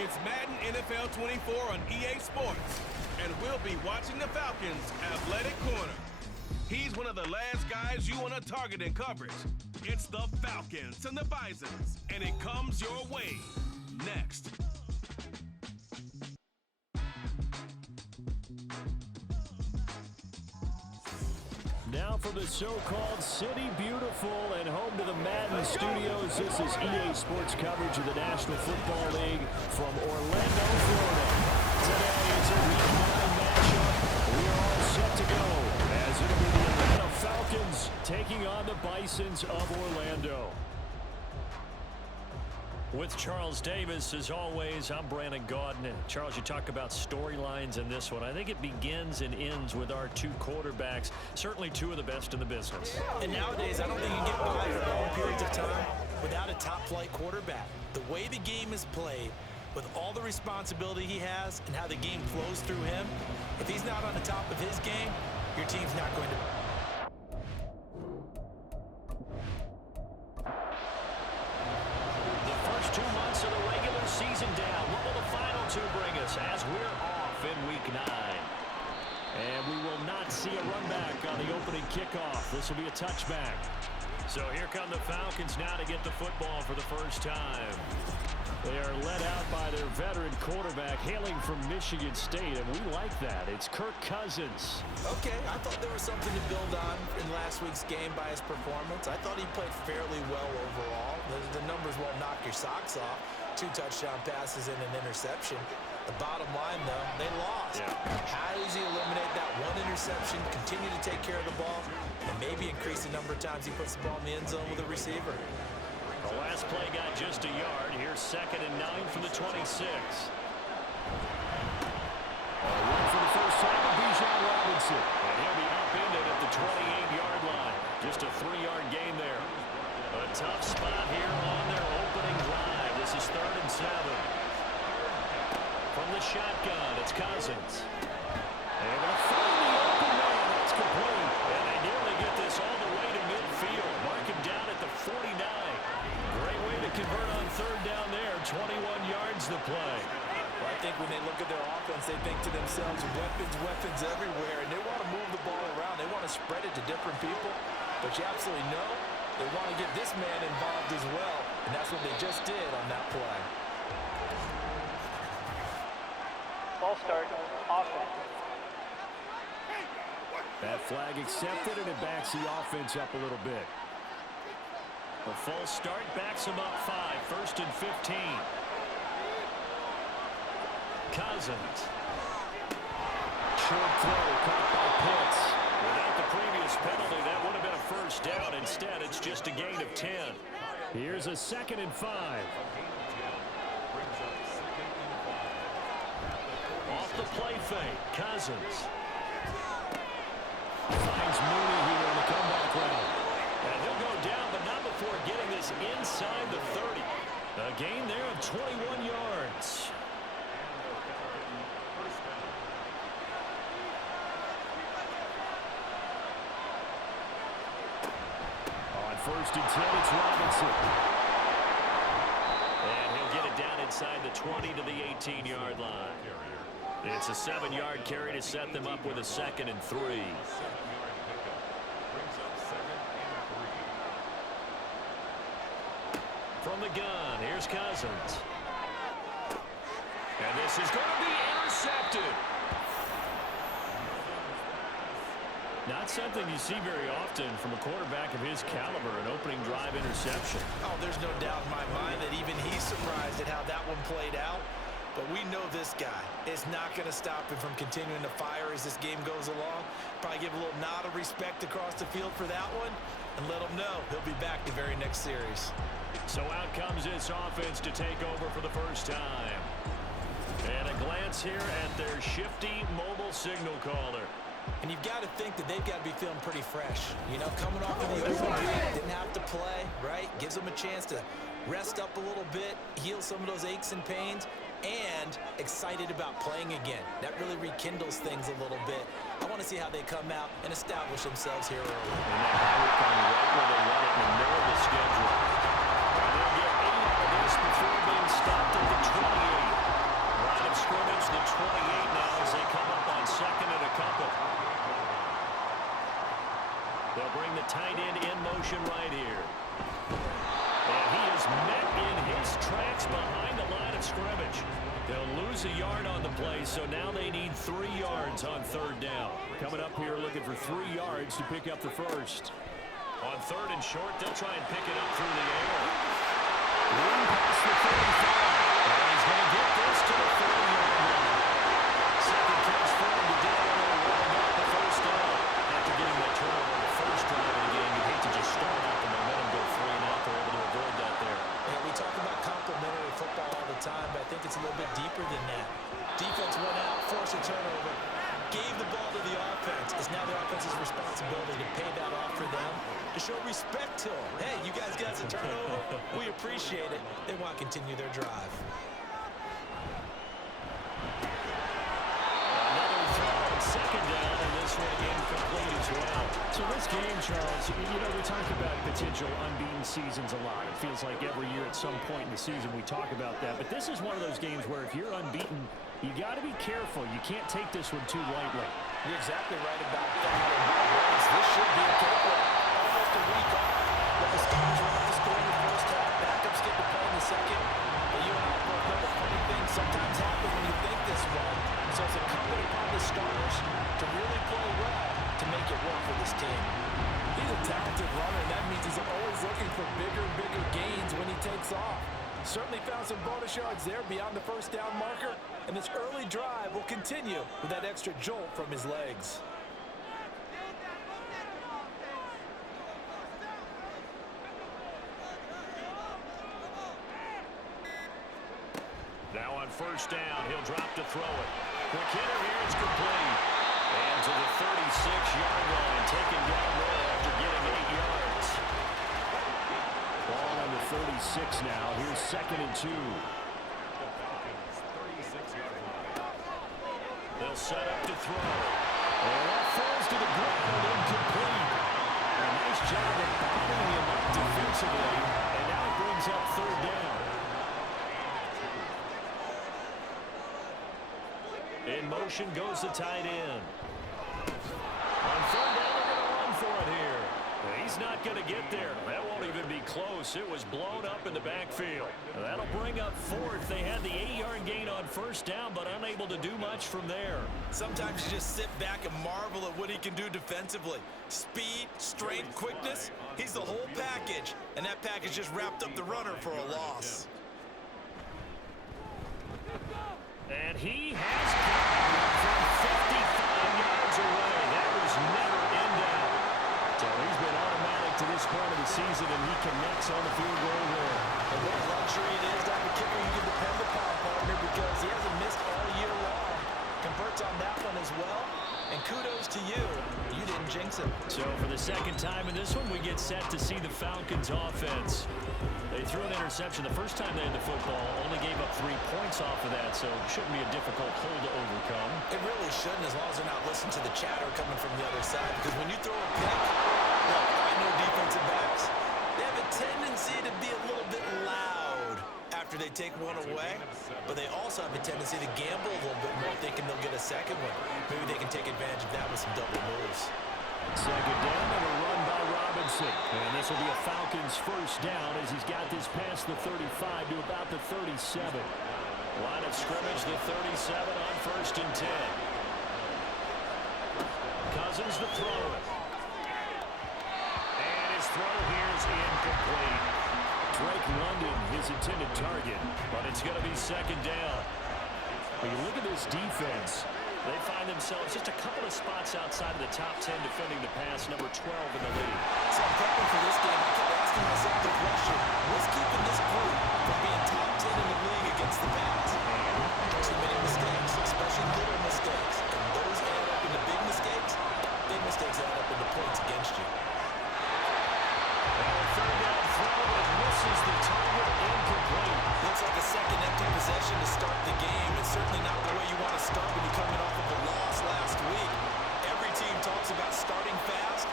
It's Madden NFL 24 on EA Sports, and we'll be watching the Falcons' athletic corner. He's one of the last guys you want to target in coverage. It's the Falcons and the Bisons, and it comes your way next. Now from the so-called City Beautiful and home to the Madden Studios, this is EA Sports coverage of the National Football League from Orlando, Florida. Today it's a Week 9 matchup. We are all set to go as it'll be the Atlanta Falcons taking on the Bisons of Orlando. With Charles Davis, as always, I'm Brandon Gaudin. Charles, you talk about storylines in this one. I think it begins and ends with our two quarterbacks, certainly two of the best in the business. And nowadays, I don't think you can get by for long periods of time without a top-flight quarterback. The way the game is played, with all the responsibility he has and how the game flows through him, if he's not on the top of his game, your team's not going to... Season down. What will the final two bring us as we're off in Week 9? And we will not see a run back on the opening kickoff. This will be a touchback. So here come the Falcons now to get the football for the first time. They are led out by their veteran quarterback hailing from Michigan State, and we like that. It's Kirk Cousins. Okay, I thought there was something to build on in last week's game by his performance. I thought he played fairly well overall. The numbers won't knock your socks off. 2 touchdown passes and an interception. The bottom line, though, they lost. Yeah. How does he eliminate that one interception, continue to take care of the ball, and maybe increase the number of times he puts the ball in the end zone with a receiver? The last play got just a yard. Here's 2nd and 9 from the 26. Run for the first time with Bijan Robinson. And he'll be upended at the 28-yard line. Just a 3-yard gain there. A tough spot here on their opening drive. This is 3rd and 7. From the shotgun, it's Cousins. They're going to find the open man. That's complete. And they nearly get this all the way to midfield. Mark him down at the 49. Great way to convert on 3rd down there. 21 yards to play. Well, I think when they look at their offense, they think to themselves, weapons everywhere. And they want to move the ball around. They want to spread it to different people. But you absolutely know they want to get this man involved as well. And that's what they just did on that play. Ball start, offense. That flag accepted, and it backs the offense up a little bit. A false start backs him up 5. 1st and 15. Cousins. Short throw caught by Pitts. Without the previous penalty, that would have been a first down. Instead, it's just a gain of 10. Here's a 2nd and 5. Off the play fake, Cousins. Finds Mooney here in the comeback round. And he'll go down, but not before getting this inside the 30. A gain there of 21 yards. On 1st and 10, it's Robinson. And he'll get it down inside the 20 to the 18-yard line. It's a 7-yard carry to set them up with a 2nd and 3. From the gun, here's Cousins. And this is going to be intercepted. Not something you see very often from a quarterback of his caliber, an opening drive interception. Oh, there's no doubt in my mind that even he's surprised at how that one played out. But we know this guy is not going to stop him from continuing to fire as this game goes along. Probably give a little nod of respect across the field for that one and let him know he'll be back the very next series. So out comes this offense to take over for the first time. And a glance here at their shifty mobile signal caller. And you've got to think that they've got to be feeling pretty fresh. You know, coming off of the open week, didn't have to play, right? Gives them a chance to rest up a little bit, heal some of those aches and pains, and excited about playing again. That really rekindles things a little bit. I want to see how they come out and establish themselves here early. And that power coming right where they want it in the middle of the schedule. And they'll get 8 out of this before being stopped at the 28. lose a yard on the play, so now they need 3 yards on third down. Coming up here looking for 3 yards to pick up the first. On third and short, they'll try and pick it up through the air. Run past the 35. And he's going to get this to the 40-yard line. Second catch for him today. They'll got the first down. After getting that turnover on the first drive of the game, you hate to just start out the momentum, go 3 and out. They're able to avoid that there. Yeah, we talk about complementary football all the time, but I think it's a little bit deeper than that. Defense went out, forced a turnover, gave the ball to the offense. It's now the offense's responsibility to pay that off for them, to show respect to them. Hey, you guys got some turnover. We appreciate it. They want to continue their drive. Another throw on second down, and this one incomplete as well. So this game, Charles, you know, we talk about potential unbeaten seasons a lot. It feels like every year at some point in the season we talk about that. But this is one of those games where if you're unbeaten, you got to be careful. You can't take this one too lightly. You're exactly right about that. This should be a cakewalk. Almost a week off. But the Stars were up to score in the first half. Backups get to play in the second. But you and I both know the funny things sometimes happen when you think this way. So it's incumbent upon the Stars to really play well to make it work for this team. He's a talented runner, and that means he's always looking for bigger and bigger gains when he takes off. Certainly found some bonus yards there beyond the first down marker, and this early drive will continue with that extra jolt from his legs. Now on first down, he'll drop to throw it. Quick hitter here, it's complete. And to the 36-yard line, taken down there after getting 8 yards. Ball on the 36 now. Here's 2nd and 2. They'll set up to throw. And that falls to the ground, incomplete. A nice job of bottling him up defensively. And now it brings up third down. In motion goes the tight end. On third down, they're going to run for it here. He's not going to get there. That won't even be close. It was blown up in the backfield. That'll bring up fourth. They had the 8-yard gain on first down, but unable to do much from there. Sometimes you just sit back and marvel at what he can do defensively. Speed, strength, quickness. He's the whole package, and that package just wrapped up the runner for a loss. And he has got from 55 yards away. That was never in doubt. So he's been automatic to this point of the season, and he connects on the field goal there. And what a luxury it is to have a kicker you can depend upon, partner, because he hasn't missed all year long. Converts on that one as well. And kudos to you. You didn't jinx it. So for the second time in this one, we get set to see the Falcons offense. They threw an interception the first time they had the football, only gave up 3 points off of that, so it shouldn't be a difficult hole to overcome. It really shouldn't, as long as they're not listening to the chatter coming from the other side, because when you throw a pick, look, I know defensive backs, they have a tendency to be a little bit loud after they take one away, but they also have a tendency to gamble a little bit more, thinking they'll get a second one. Maybe they can take advantage of that with some double moves. Second down and a run by Robinson. And this will be a Falcons first down as he's got this past the 35 to about the 37. Line of scrimmage, the 37 on 1st and 10. Cousins to throw it. And his throw here is incomplete. Drake London, his intended target, but it's going to be second down. When you look at this defense, they find themselves just a couple of spots outside of the top 10 defending the pass, number 12 in the league. So I'm prepping for this game. I kept asking myself the question, what's keeping this group from being top 10 in the league against the pass? Too many mistakes, especially little mistakes. And those add up into big mistakes. Big mistakes add up into points against you. Third down throw and misses the target, incomplete. Looks like a second empty possession to start the game. It's certainly not the way you want to start when you're coming off of a loss last week. Every team talks about starting fast.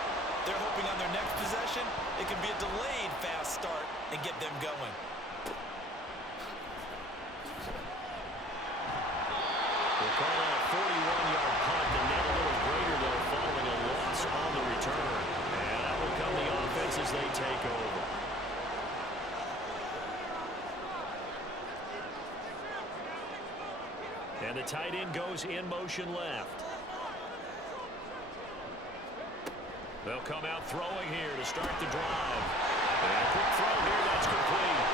They're hoping on their next possession, it can be a delayed fast start and get them going. We'll call that a 41-yard punt. The net a little greater, though, following a loss on the return. And that will come the offense as they take over. And the tight end goes in motion left. They'll come out throwing here to start the drive. And a quick throw here, that's complete.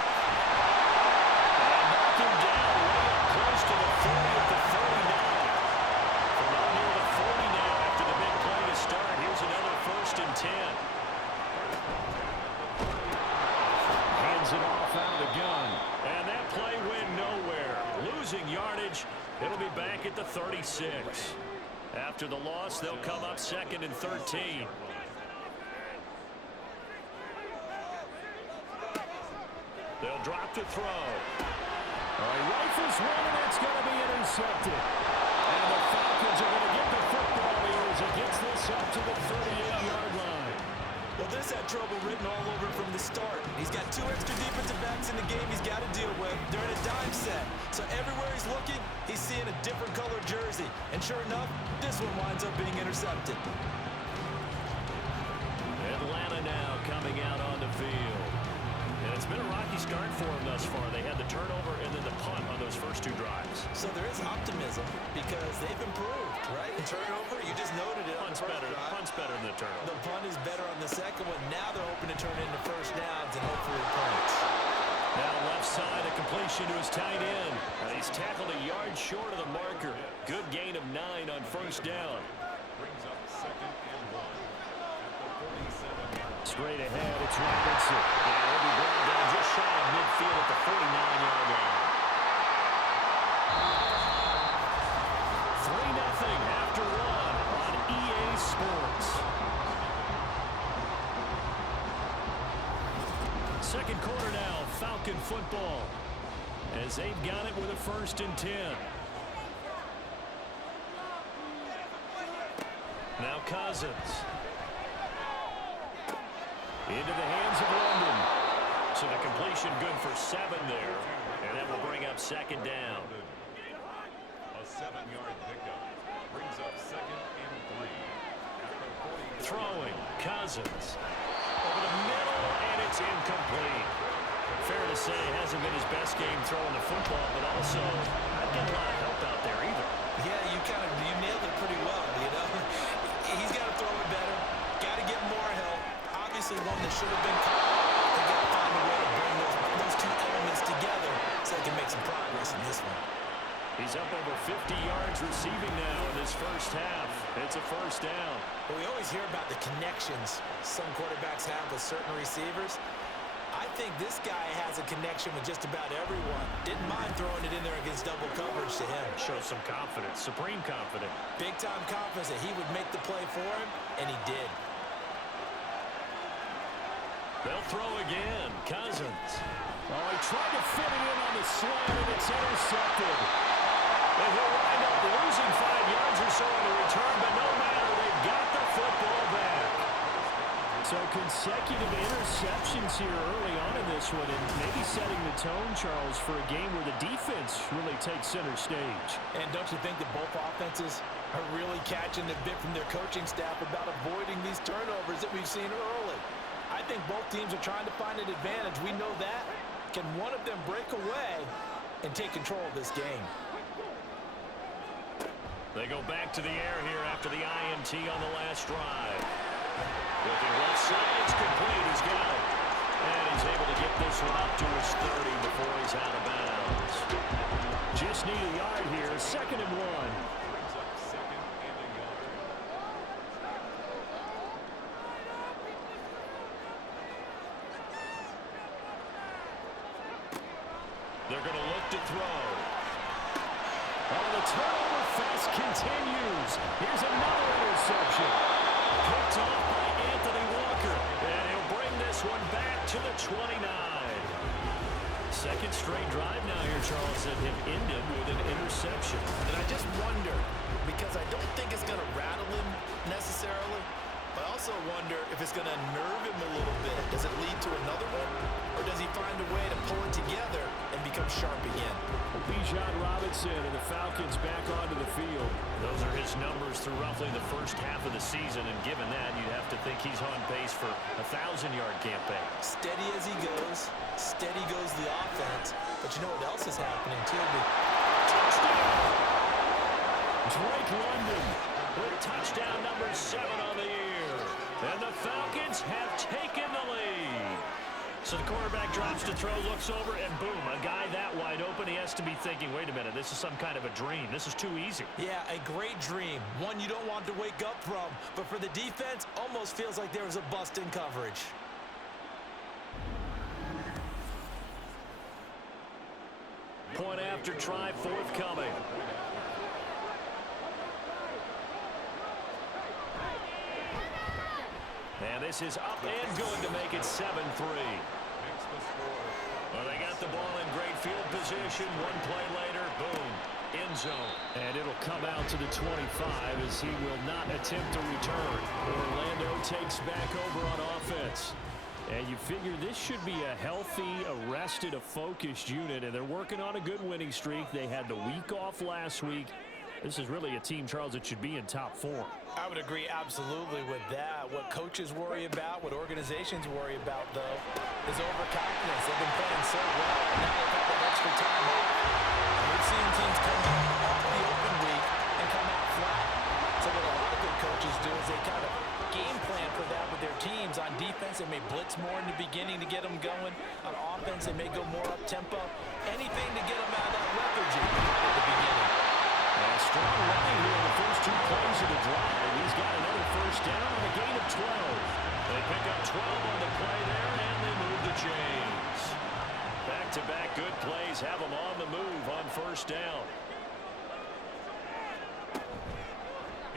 And knock him down way up close to the 40 at the 39. From out near the 40 now after the big play to start. Here's another 1st and 10. Hands it off out of the gun. And that play went nowhere. Losing yardage. It'll be back at the 36. After the loss, they'll come up 2nd and 13. They'll drop to throw. He rifles one, and it's going to be intercepted. And the Falcons are going to get the football here as he gets this up to the 38-yard line. Well, this had trouble written all over from the start. He's got 2 extra defensive backs in the game he's got to deal with. They're in a dime set. So everywhere he's looking, he's seeing a different color jersey. And sure enough, this one winds up being intercepted. Atlanta now coming out on the field. And it's been a rocky start for them thus far. They had the turnover and then the punt on those first 2 drives. So there is optimism because they've improved, right? And turnover, you just noted it. Punt's better than the turnover. The punt is better on the second one. Now they're hoping to turn it into 1st downs and hopefully points. Now left side, a completion to his tight end. He's tackled a yard short of the marker. Good gain of 9 on 1st down. Brings up 2nd and 1 at the 47. Straight ahead, it's Robinson. And he'll be brought down just shy of midfield at the 49-yard line. 3-0 after 1 on EA Sports. Second quarter now, Falcon football. As they've got it with a 1st and 10. Now Cousins. Into the hands of London. So the completion good for 7 there. And that will bring up 2nd down. A 7-yard pickup brings up 2nd and 3 at the 40. Throwing. Cousins. Over the middle, and it's incomplete. Fair to say, it hasn't been his best game throwing the football, but also not getting a lot of help out there either. Yeah, you nailed it pretty well, you know. He's got to throw it better. Got to get more help. Obviously one that should have been caught. They got to find a way to bring those 2 elements together so they can make some progress in this one. He's up over 50 yards receiving now in this first half. It's a 1st down. Well, we always hear about the connections some quarterbacks have with certain receivers. I think this guy has a connection with just about everyone. Didn't mind throwing it in there against double coverage to him. Shows some confidence, supreme confidence. Big-time confidence that he would make the play for him, and he did. They'll throw again. Cousins. Oh, he tried to fit it in on the slant, and it's intercepted. And he'll wind up losing 5 yards or so on the return, but no matter, they've got the football back. So consecutive interceptions here early on in this one, and maybe setting the tone, Charles, for a game where the defense really takes center stage. And don't you think that both offenses are really catching the bit from their coaching staff about avoiding these turnovers that we've seen early? I think both teams are trying to find an advantage. We know that. Can one of them break away and take control of this game? They go back to the air here after the INT on the last drive. Looking left side, it's complete. He's got it. And he's able to get this one up to his 30 before he's out of bounds. Just need a yard here. 2nd and 1. Brings up 2nd and a yard. They're going to look to throw. Oh, the turnover fest continues. Here's another interception. Picked off by Anthony Walker. And he'll bring this one back to the 29. Second straight drive now here, Charles, that have ended with an interception. And I just wonder, because I don't think it's going to rattle him necessarily, but I also wonder if it's going to nerve him a little bit. Does it lead to another one? Or does he find a way to pull it together and become sharp again? Bijan Robinson and the Falcons back onto the field. Those are his numbers through roughly the first half of the season, and given that, you'd have to think he's on pace for a 1,000-yard campaign. Steady as he goes, steady goes the offense. But you know what else is happening, too? Touchdown! Drake London with touchdown number 7 on the year. And the Falcons have taken the lead. So the quarterback drops to throw, looks over, and boom, a guy that wide open, he has to be thinking, wait a minute, this is some kind of a dream. This is too easy. Yeah, a great dream. One you don't want to wake up from. But for the defense, almost feels like there was a bust in coverage. Point after try forthcoming. And this is up and good to make it 7-3. Well, they got the ball in great field position. One play later, boom, end zone. And it'll come out to the 25 as he will not attempt to return. Orlando takes back over on offense. And you figure this should be a healthy, arrested, a focused unit, and they're working on a good winning streak. They had the week off last week. This is really a team, Charles, that should be in top form. I would agree absolutely with that. What coaches worry about, what organizations worry about, though, is overconfidence. They've been playing so well, and now they've got that extra time off. And we've seen teams come off the open week and come out flat. So what a lot of good coaches do is they kind of game plan for that with their teams. On defense, they may blitz more in the beginning to get them going. On offense, they may go more up-tempo. Anything to get them out of that lethargy at the beginning. Strong running here in the first 2 plays of the drive. He's got another first down on a gain of 12. They pick up 12 on the play there, and they move the chains. Back-to-back good plays have them on the move on first down.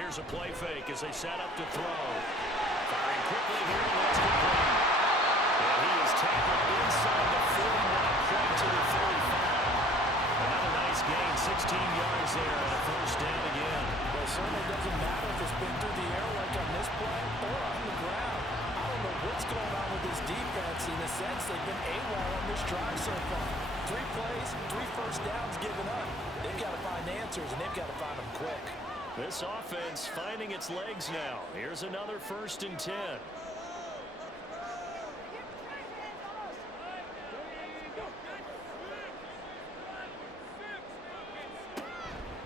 Here's a play fake as they set up to throw. Firing quickly here, and that's complete. And he is tackled inside the 40-yard point to the 35. Another nice gain, 16 yards there, and a first down again. Well, it certainly doesn't matter if it's been through the air like on this play or on the ground. I don't know what's going on with this defense. In a sense, they've been AWOL on this drive so far. 3 plays, 3 first downs given up. They've got to find answers, and they've got to find them quick. This offense finding its legs now. Here's another 1st and 10.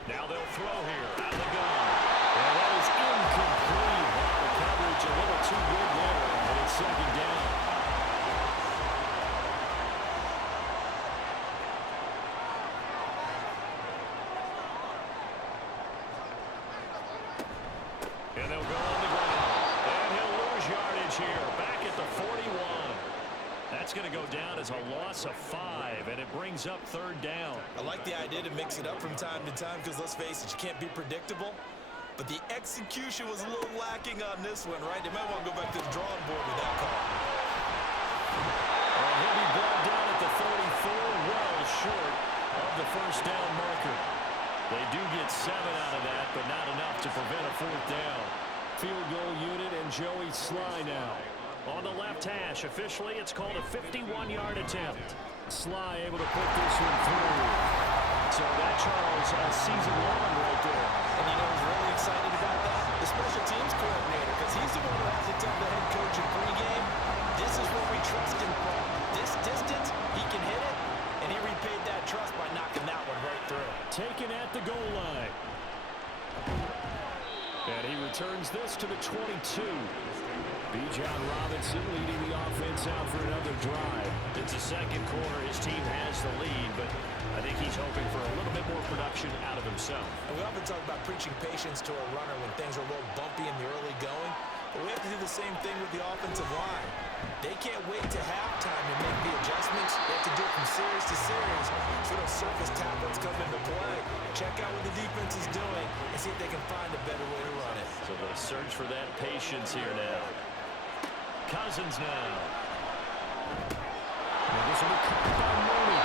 Now they'll throw here out of the gun. And that is incomplete. The coverage a little too good there, and it's 2nd down. And they'll go on the ground. And he'll lose yardage here. Back at the 41. That's going to go down as a loss of 5, and it brings up 3rd down. I like the idea to mix it up from time to time because, let's face it, you can't be predictable. But the execution was a little lacking on this one, right? They might want to go back to the drawing board with that call. And he'll be brought down at the 34, well short of the first down marker. They do get 7 out of that, but not enough to prevent a 4th down. Field goal unit and Joey Sly now. On the left hash, officially, it's called a 51-yard attempt. Sly able to put this one through. So that, Charles, season long right there. And you know who's really excited about that? The special teams coordinator, because he's the one who has to tell the head coach in pregame, this is what we trust him from. This distance, he can hit it, and he repaid that trust by knocking that one right through. Taken at the goal line. And he returns this to the 22. Bijan Robinson leading the offense out for another drive. It's the 2nd quarter. His team has the lead, but I think he's hoping for a little bit more production out of himself. And we often talk about preaching patience to a runner when things are a little bumpy in the early going, but we have to do the same thing with the offensive line. They can't wait to halftime and make the adjustments. They have to do it from series to series. So those surface tablets come into play. Check out what the defense is doing and see if they can find a better way to run it. So they'll search for that patience here now. Cousins now. And this will be caught by Mooney.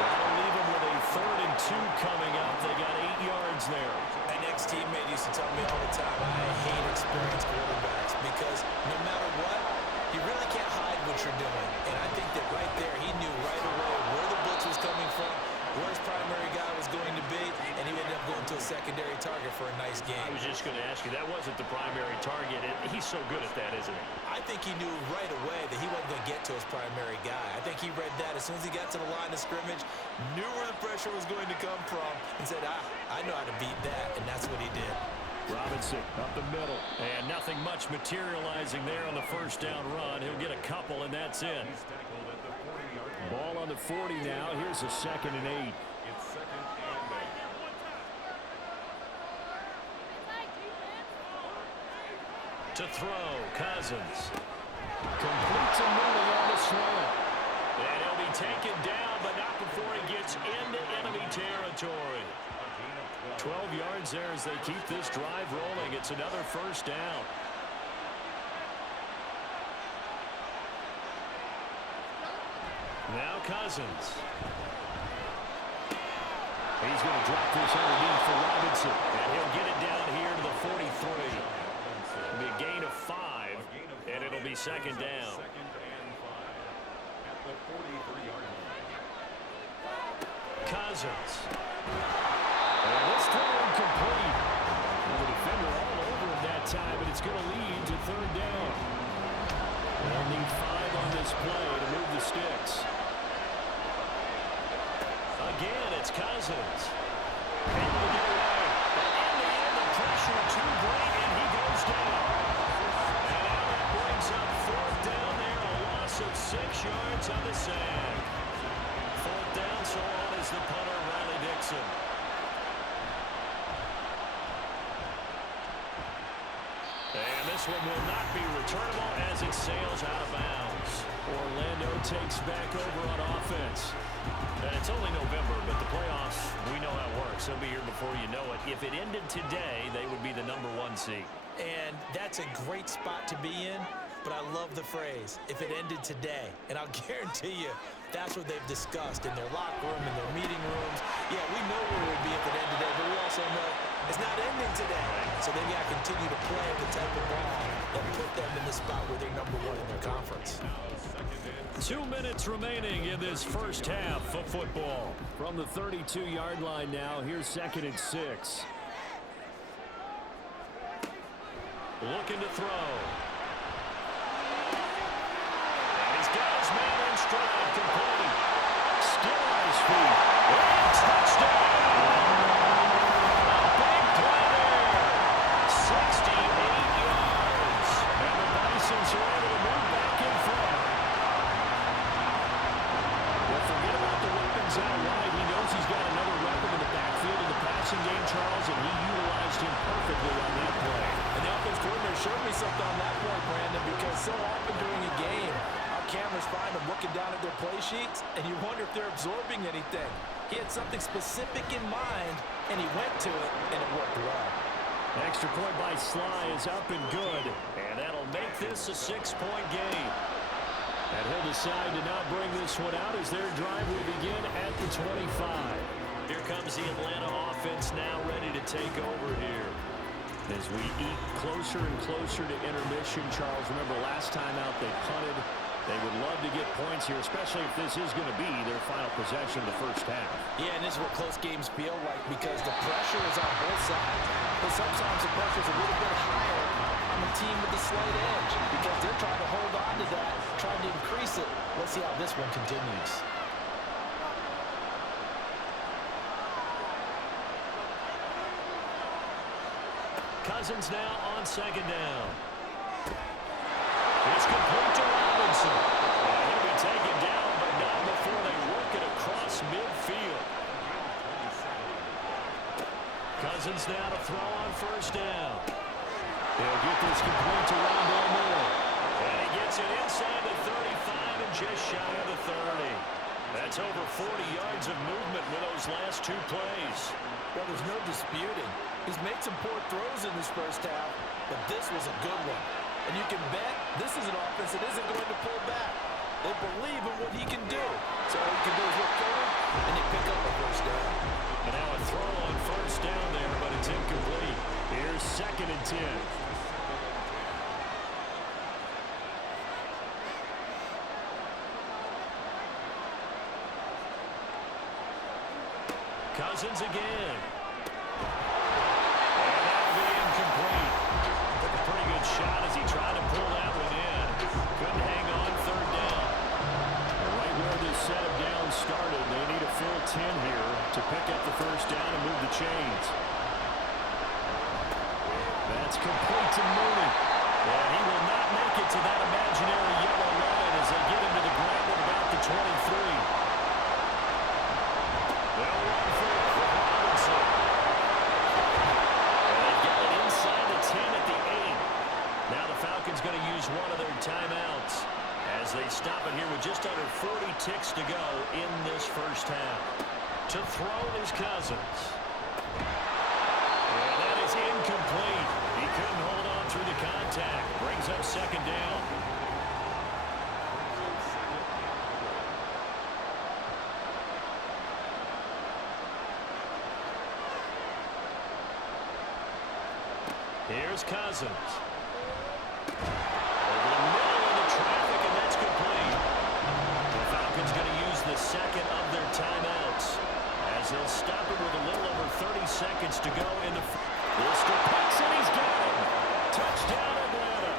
That'll leave them with a 3rd and 2 coming up. They got 8 yards there. An ex-teammate used to tell me all the time, I hate experienced quarterbacks because no matter what, you really can't hide what you're doing. And I think that right there, he knew right away where the blitz was coming from, where his primary guy was going to be, and he ended up going to a secondary target for a nice game. I was just going to ask you, that wasn't the primary target, and he's so good at that, isn't he? I think he knew right away that he wasn't going to get to his primary guy. I think he read that as soon as he got to the line of scrimmage, knew where the pressure was going to come from, and said, I know how to beat that, and that's what he did. Robinson up the middle. And nothing much materializing there on the first down run. He'll get a couple, and that's it. He's tackled at the 40-yard line. Ball on the 40 now. Here's a 2nd and 8. It's 2nd and 8. To throw, Cousins. Complete to Mooney on the slant. And he'll be taken down, but not before he gets into enemy territory. 12 yards there as they keep this drive rolling. It's another first down. Now Cousins. He's going to drop this underneath for Robinson. And he'll get it down here to the 43. It'll be a gain of 5, and it'll be 2nd down. 2nd and 5 at the 43-yard line. Cousins. And this throw incomplete. Well, the defender all over him that time, but it's going to lead to 3rd down. They'll need 5 on this play to move the sticks. Again, it's Cousins. Able to get away. In the end, the pressure too great, and he goes down. And now that brings up 4th down there, a loss of 6 yards on the sag. 4th down, so on is the punter, Riley Dixon. And this one will not be returnable as it sails out of bounds. Orlando takes back over on offense. And it's only November, but the playoffs, we know how it works. They'll be here before you know it. If it ended today, they would be the #1 seed. And that's a great spot to be in, but I love the phrase, if it ended today. And I'll guarantee you, that's what they've discussed in their locker room, in their meeting rooms. Yeah, we know where it would be if it ended today, but we also know it's not ending today. So they've got to continue to play the type of ball that put them in the spot where they're #1 in their conference. 2 minutes remaining in this first half of football. From the 32-yard line now, here's 2nd and 6. Looking to throw. And he's got his man in stride, complete. Still on his feet. And touchdown! A big play there. 68 yards. And the Bisons are able to move back in front. Well, forget about the weapons out wide. He knows he's got another weapon in the backfield in the passing game, Charles, and he utilized him perfectly on that play. And the offense coordinator showed me something on that point, Brandon, because so often during a game, our cameras find them looking down at their play sheets, and you wonder if they're absorbing anything. He had something specific in mind, and he went to it, and it worked well. Extra point by Sly is up and good. And that'll make this a 6-point game. And he'll decide to not bring this one out as their drive will begin at the 25. Here comes the Atlanta offense now ready to take over here. As we eat closer and closer to intermission, Charles, remember last time out they punted. They would love to get points here, especially if this is going to be their final possession of the first half. Yeah, and this is what close games feel like because the pressure is on both sides. But sometimes the pressure is a little bit higher on the team with the slight edge because they're trying to hold on to that, trying to increase it. Let's see how this one continues. Cousins now on 2nd down. It's complete to Robinson. And he'll be taken down, but not before they work it across midfield. Cousins now to throw on 1st down. They'll get this complete to Rondell Moore. And he gets it inside the 35 and just shy of the 30. That's over 40 yards of movement with those last 2 plays. Well, there's no disputing. He's made some poor throws in this first half, but this was a good one. And you can bet this is an offense that isn't going to pull back. They believe in what he can do. So all he can do is look forward, and they pick up a 1st down. And now a throw on 1st down there, but it's incomplete. Here's 2nd and 10. Cousins again. started. They need a full 10 here to pick up the first down and move the chains. That's complete to Mooney. And he will not make it to that imaginary yellow line as they get him to the ground at about the 23. They'll run for it with Robinson. And they've got it inside the 10 at the 8. Now the Falcons going to use one of their timeouts as they stop it here with just under 40 ticks to go in this first half. To throw is Cousins. And that is incomplete. He couldn't hold on through the contact. Brings up second down. Here's Cousins. Over the middle of the traffic, and that's complete. The Falcons going to use the second of their timeouts as they'll stop it with a little over 30 seconds to go in the... Mr. Pitts, and he's got him. Touchdown, Atlanta.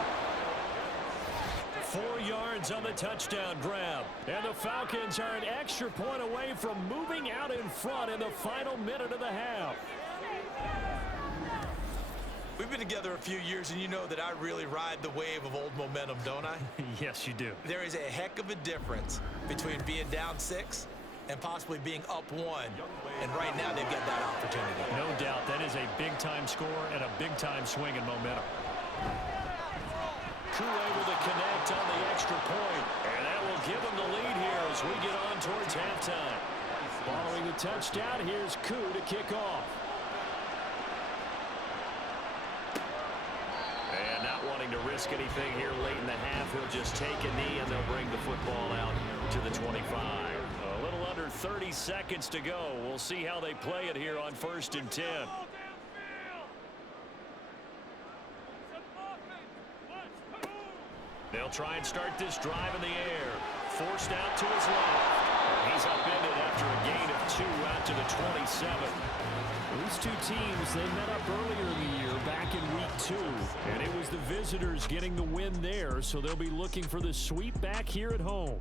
4 yards on the touchdown grab. And the Falcons are an extra point away from moving out in front in the final minute of the half. We've been together a few years, and you know that I really ride the wave of old momentum, don't I? Yes, you do. There is a heck of a difference between being down 6 and possibly being up 1. And right now, they've got that opportunity. No doubt. That is a big-time score and a big-time swing in momentum. Koo able to connect on the extra point. And that will give them the lead here as we get on towards halftime. Following the touchdown, here's Koo to kick off. And not wanting to risk anything here late in the half, he'll just take a knee and they'll bring the football out to the 25. A little under 30 seconds to go. We'll see how they play it here on 1st and 10. They'll try and start this drive in the air. Forced out to his left. He's upended after a gain of 2 out to the 27. These two teams, they met up earlier in the year, back in week 2. And it was the visitors getting the win there, so they'll be looking for the sweep back here at home.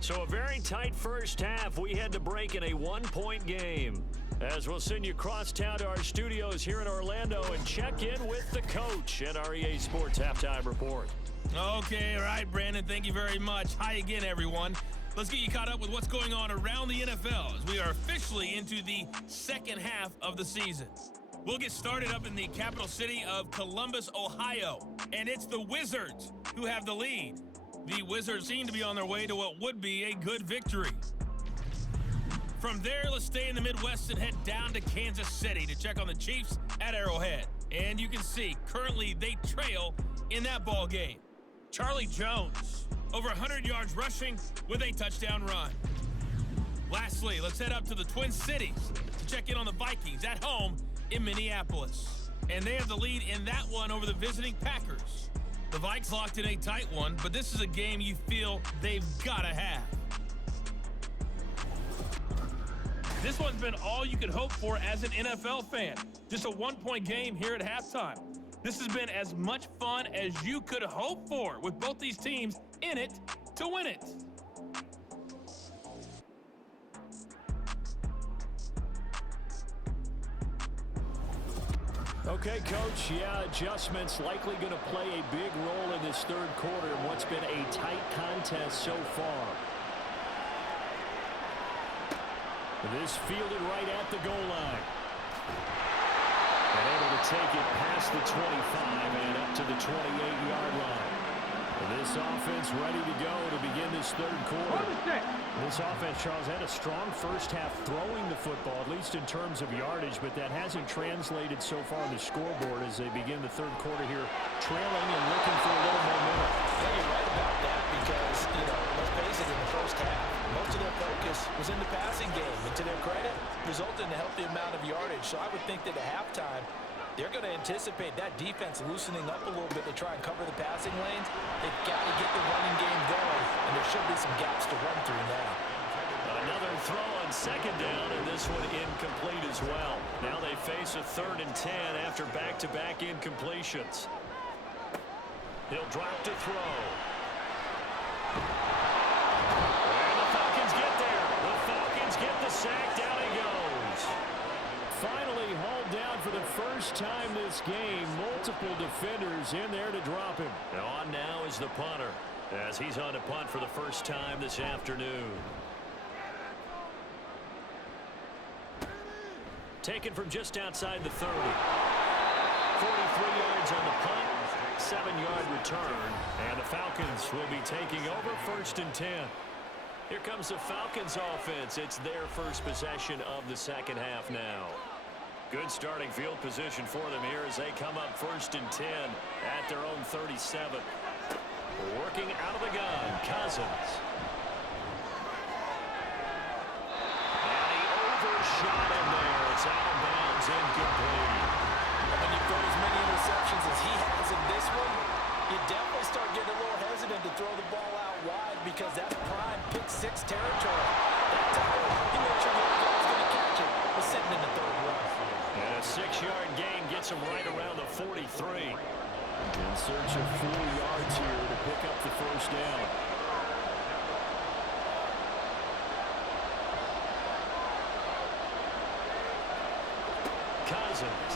So a very tight first half. We had to break in a 1-point game. As we'll send you across town to our studios here in Orlando and check in with the coach at our EA Sports Halftime Report. Okay, all right, Brandon, thank you very much. Hi again, everyone. Let's get you caught up with what's going on around the NFL as we are officially into the second half of the season. We'll get started up in the capital city of Columbus, Ohio, and it's the Wizards who have the lead. The Wizards seem to be on their way to what would be a good victory. From there, let's stay in the Midwest and head down to Kansas City to check on the Chiefs at Arrowhead. And you can see, currently they trail in that ball game. Charlie Jones, over 100 yards rushing with a touchdown run. Lastly, let's head up to the Twin Cities to check in on the Vikings at home in Minneapolis. And they have the lead in that one over the visiting Packers. The Vikes locked in a tight one, but this is a game you feel they've got to have. This one's been all you could hope for as an NFL fan. Just a 1-point game here at halftime. This has been as much fun as you could hope for, with both these teams in it to win it. Okay, Coach, adjustments likely going to play a big role in this third quarter in what's been a tight contest so far. This fielded right at the goal line. And able to take it past the 25 and up to the 28-yard line. This offense ready to go to begin this third quarter. This offense, Charles, had a strong first half throwing the football, at least in terms of yardage, but that hasn't translated so far on the scoreboard as they begin the third quarter here, trailing and looking for a little momentum. Yeah, you're right about that because, let's face it, in the first half, most of their focus was in the passing game. And to their credit, resulted in a healthy amount of yardage. So I would think that at halftime, they're going to anticipate that defense loosening up a little bit to try and cover the passing lanes. They've got to get the running game going, and there should be some gaps to run through now. Another throw on second down, and this one incomplete as well. Now they face a 3rd and 10 after back-to-back incompletions. He'll drop to throw. And the Falcons get there. The the first time this game, multiple defenders in there to drop him. On now is the punter, as he's on to punt for the first time this afternoon. Taken from just outside the 30. 43 yards on the punt, 7-yard return, and the Falcons will be taking over 1st and 10. Here comes the Falcons offense. It's their first possession of the second half now. Good starting field position for them here as they come up 1st and 10 at their own 37. Working out of the gun, Cousins. And he overshot him there. It's out of bounds, incomplete. When you throw as many interceptions as he has in this one, you definitely start getting a little hesitant to throw the ball out wide because that's prime pick-6 territory. That time, he made sure the guy was going to catch it. Was sitting in the 3rd row. And a 6-yard gain gets him right around the 43. In search of 4 yards here to pick up the first down. Cousins.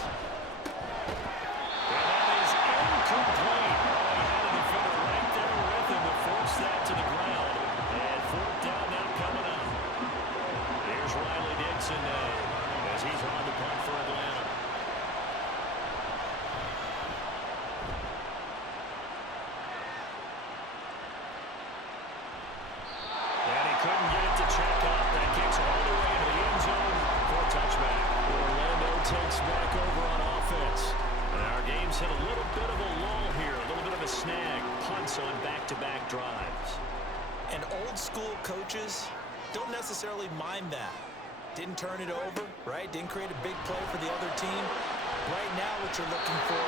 And that is incomplete. He had a defender right there with him to force that to the ground. And 4th down now coming up. Here's Riley Dixon now as he's on the punt for Atlanta. And he couldn't get it to check up. That kicks all the way into the end zone for a touchback. Orlando takes back over on offense. And our game's hit a little bit of a lull here, a little bit of a snag. Punts on back-to-back drives. And old-school coaches don't necessarily mind that. Didn't turn it over, right? Didn't create a big play for the other team. Right now what you're looking for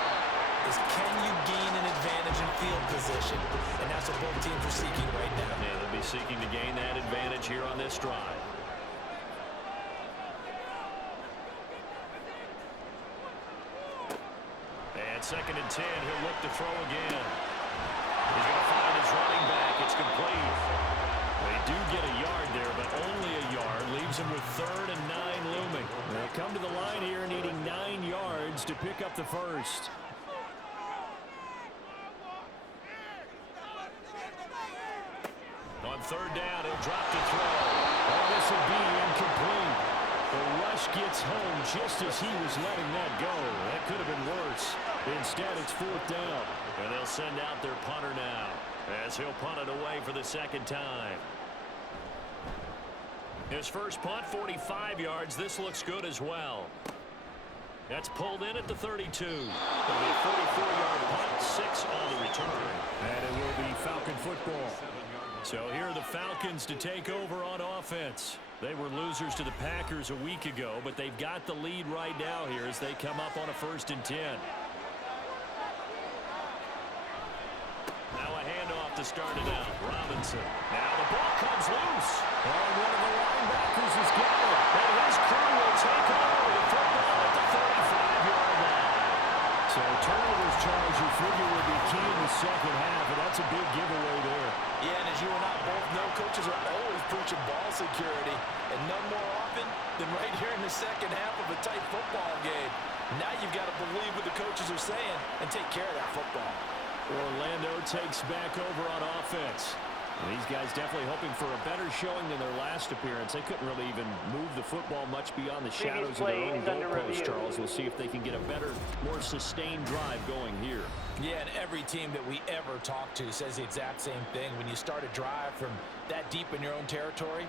is can you gain an advantage in field position? And that's what both teams are seeking right now. Yeah, they'll be seeking to gain that advantage here on this drive. And 2nd and 10, he'll look to throw again. He's going to find his running back. It's complete. They do get a yard there, but only a yard. Leaves him with 3rd and 9 looming. They'll come to the line here needing 9 yards to pick up the first. On 3rd down, he'll drop to throw. Oh, this will be incomplete. The rush gets home just as he was letting that go. That could have been worse. Instead, it's 4th down. And they'll send out their punter now as he'll punt it away for the 2nd time. His first punt, 45 yards. This looks good as well. That's pulled in at the 32. It'll be a 44-yard punt, 6 on the return. And it will be Falcon football. So here are the Falcons to take over on offense. They were losers to the Packers a week ago, but they've got the lead right now here as they come up on a 1st and 10. Now a handoff to start it out. Robinson. Now the ball comes loose. And one of the linebackers has got it. And his crew will take over the football at the 35-yard line. So turnovers, Charles, you figure will be key in the second half, and that's a big giveaway there. Yeah, and as you and I both know, coaches are always preaching ball security, and none more often than right here in the second half of a tight football game. Now you've got to believe what the coaches are saying and take care of that football. Orlando takes back over on offense. And these guys definitely hoping for a better showing than their last appearance. They couldn't really even move the football much beyond the shadows of their own goalpost, Charles. We'll see if they can get a better, more sustained drive going here. Yeah, and every team that we ever talk to says the exact same thing. When you start a drive from that deep in your own territory,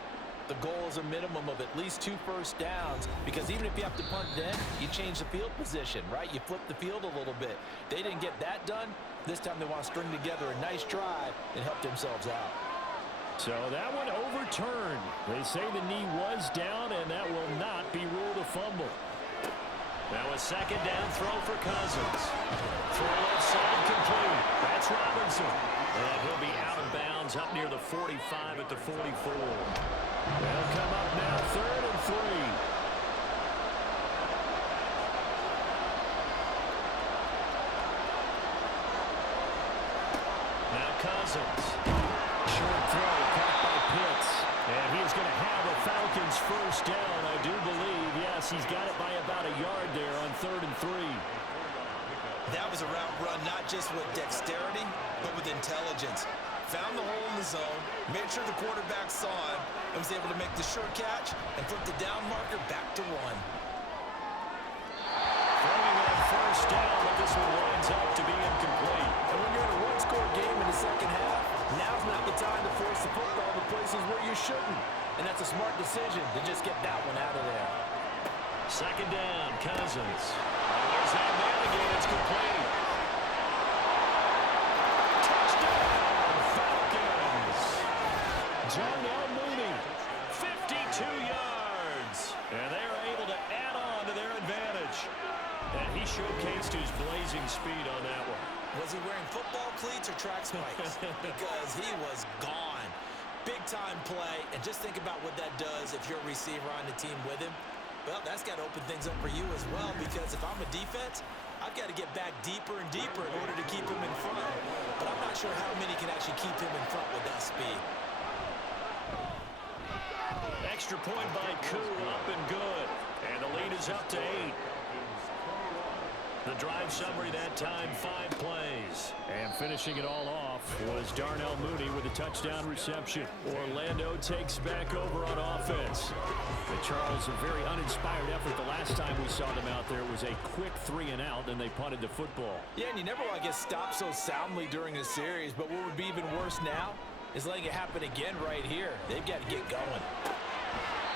the goal is a minimum of at least 2 first downs, because even if you have to punt then, you change the field position, right? You flip the field a little bit. They didn't get that done. This time they want to string together a nice drive and help themselves out. So that one overturned. They say the knee was down, and that will not be ruled a fumble. Now a 2nd down throw for Cousins. Throw left side complete. That's Robinson. And he'll be out of bounds up near the 45 at the 44. They'll come up now 3rd and 3. Now Cousins. Short throw caught by Pitts. And he's going to have a Falcons Falcons first down, I do believe. Yes, he's got it by about a yard there on 3rd and 3. That was a route run not just with dexterity, but with intelligence. Found the hole in the zone, made sure the quarterback saw it, and was able to make the short catch and flip the down marker back to 1. Throwing on first down, but this one winds up to be incomplete. And when you're in a one-score game in the second half, now's not the time to force the football to places where you shouldn't. And that's a smart decision to just get that one out of there. Second down, Cousins. And there's that man again. It's complete. Touchdown, Falcons. Darnell Mooney, 52 yards. And they're able to add on to their advantage. And he showcased his blazing speed on that one. Was he wearing football cleats or track spikes? Because he was gone. Big-time play, and just think about what that does if you're a receiver on the team with him. Well, that's got to open things up for you as well, because if I'm a defense, I've got to get back deeper and deeper in order to keep him in front. But I'm not sure how many can actually keep him in front with that speed. Extra point by Koo, up and good. And the lead is up to 8. The drive summary that time, 5 plays. And finishing it all off was Darnell Mooney with a touchdown reception. Orlando takes back over on offense. But Charles, a very uninspired effort. The last time we saw them out there was a quick 3-and-out, and they punted the football. Yeah, and you never want to get stopped so soundly during a series, but what would be even worse now is letting it happen again right here. They've got to get going.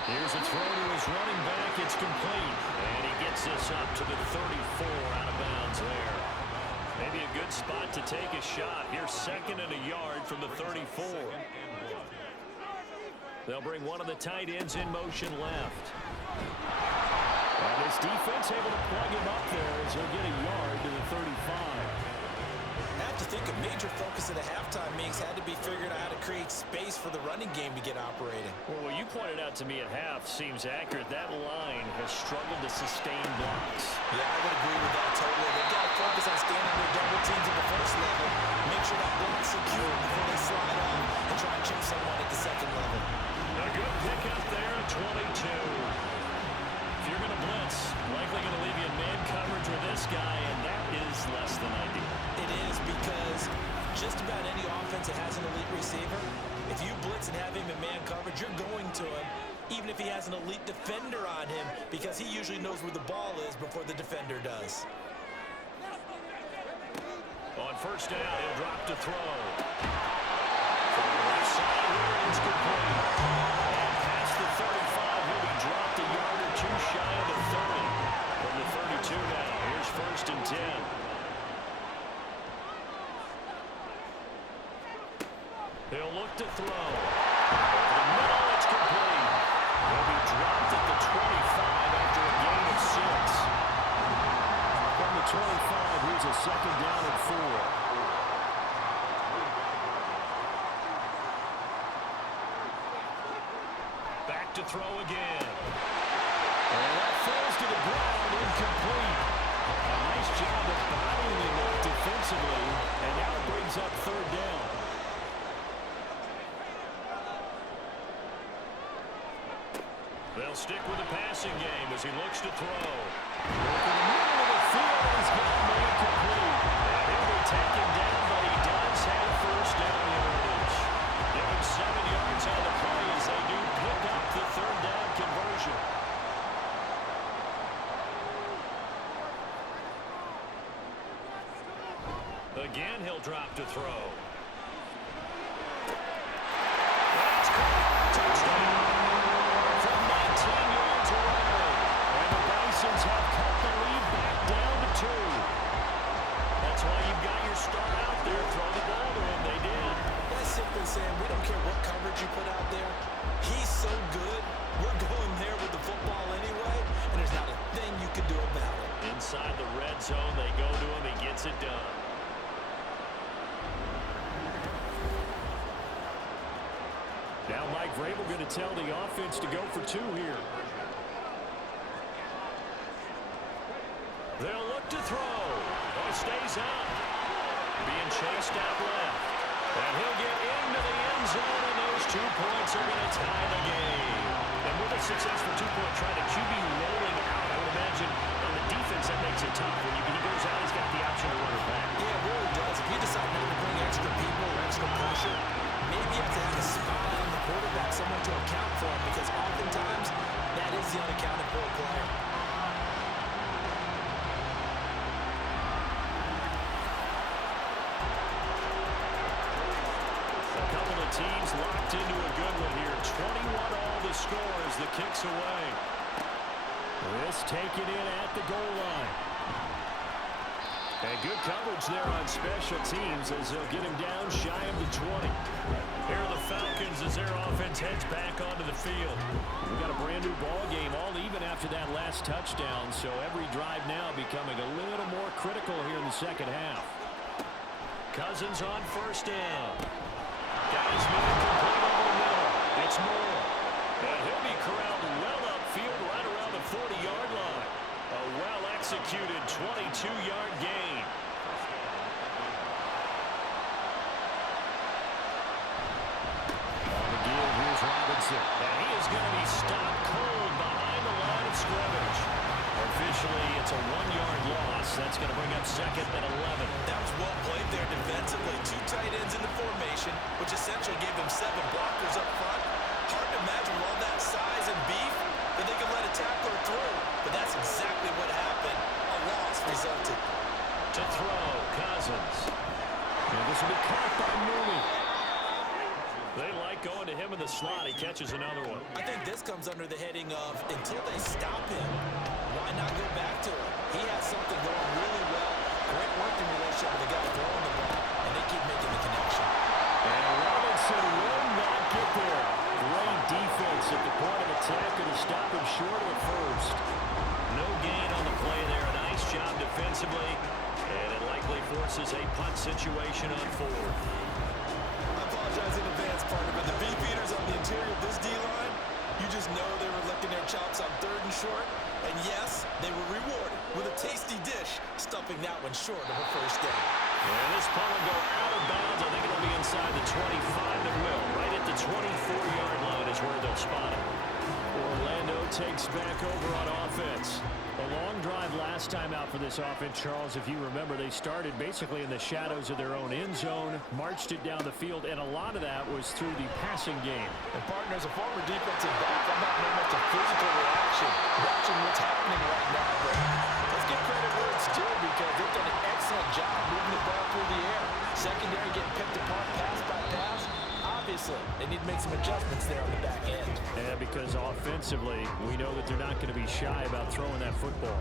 Here's a throw to his running back. It's complete. And he gets this up to the 34 out of bounds there. Maybe a good spot to take a shot. Here's 2nd and a yard from the 34. They'll bring one of the tight ends in motion left. And this defense able to plug him up there as he'll get a yard to the 35. I have to think a major focus of the halftime meetings had to be figuring out how to create space for the running game to get operating. Well, what you pointed out to me at half seems accurate. That line has struggled to sustain blocks. Yeah, I would agree with that totally. They've got to focus on standing their double teams at the first level, make sure that block's secure before they slide off and try and chip someone at the second level. A good pickup there at 22. If you're going to blitz, likely going to leave you in man coverage with this guy, and that is less than ideal. It is, because just about any offense that has an elite receiver, if you blitz and have him in man coverage, you're going to him, even if he has an elite defender on him, because he usually knows where the ball is before the defender does. On first down, he'll drop to throw. From the left side here, it's complete. And past the 35, he'll be dropped a yard or two shy of the 30. From the 32 now, here's 1st and 10. He'll look to throw. Over the middle, it's complete. He'll be dropped at the 25 after a gain of 6. From the 25, here's a 2nd down and 4. Back to throw again. And that falls to the ground, incomplete. A nice job of bottling him up defensively, and now it brings up 3rd down. They'll stick with the passing game as he looks to throw. Over the middle of the field, he's got him incomplete. And he'll be taken down, but he does have 1st down yardage. Give him 7 yards on the play as they do pick up the 3rd down conversion. Again, he'll drop to throw. That's caught. Touchdown. From 19 yards away. And the Bisons have cut the lead back down to 2. That's why you've got your star out there. Throw the ball to him. They did. That's simply saying we don't care what coverage you put out there. He's so good. We're going there with the football anyway, and there's not a thing you can do about it. Inside the red zone, they go to him. He gets it done. Now Mike Vrabel going to tell the offense to go for 2 here. They'll look to throw. Oh, it stays out. Being chased out left. And he'll get into the end zone, and those 2 points are going to tie the game. And with a successful two-point try to QB rolling out, I would imagine on the defense that makes it tough. When he goes out, he's got the option to run it back. Yeah, it really does. If you decide not to bring extra people or extra pressure, maybe you have to have a spy on the quarterback, someone to account for him, because oftentimes that is the unaccounted for player. A couple of teams locked into a good one here. 21 all the score as the kick's away. This taken in at the goal line. And good coverage there on special teams as they'll get him down shy of the 20. Here are the Falcons as their offense heads back onto the field. We've got a brand new ball game, all even after that last touchdown, so every drive now becoming a little more critical here in the second half. Cousins on first down. Got his man complete over the middle. It's Moore. And he'll be corralled well upfield right around the 40-yard line. A well-executed 22-yard gain. On the give, here's Robinson. And he is going to be stopped cold behind the line of scrimmage. Officially, it's a 1-yard loss. That's going to bring up second and 11. That was well played there defensively. 2 tight ends in the formation, which essentially gave them 7 blockers up front. Hard to imagine with all that size and beef that they could let a tackler through. But that's exactly what happened. A loss resulted. To throw, Cousins. And this will be caught by Mooney. They like going to him in the slot. He catches another one. I think this comes under the heading of until they stop him, why not go back to him? He has something going really well. Great working relationship with the guy throwing the ball, and they keep making the connection. And Robinson will not get there. Great defense at the point of attack to stop him short of first. No gain on the play there. A nice job defensively, and it likely forces a punt situation on 4th. I apologize in advance, partner, but the beef eaters on the interior of this D-line, you just know they were licking their chops on 3rd and short. And yes, they were rewarded with a tasty dish, stuffing that one short of a first down. And this punt will go out of bounds. I think it'll be inside the 25. It will. Right at the 24-yard line is where they'll spot it. Orlando takes back over on offense. A long drive last time out for this offense, Charles. If you remember, they started basically in the shadows of their own end zone, marched it down the field, and a lot of that was through the passing game. And partner, as a former defensive back, I'm not very much a physical reaction watching what's happening right now. But let's give credit where it's due because they've done an excellent job moving the ball through the air. Secondary getting picked apart pass by pass. Obviously, they need to make some adjustments there on the back end. And because offensively, we know that they're not going to be shy about throwing that football.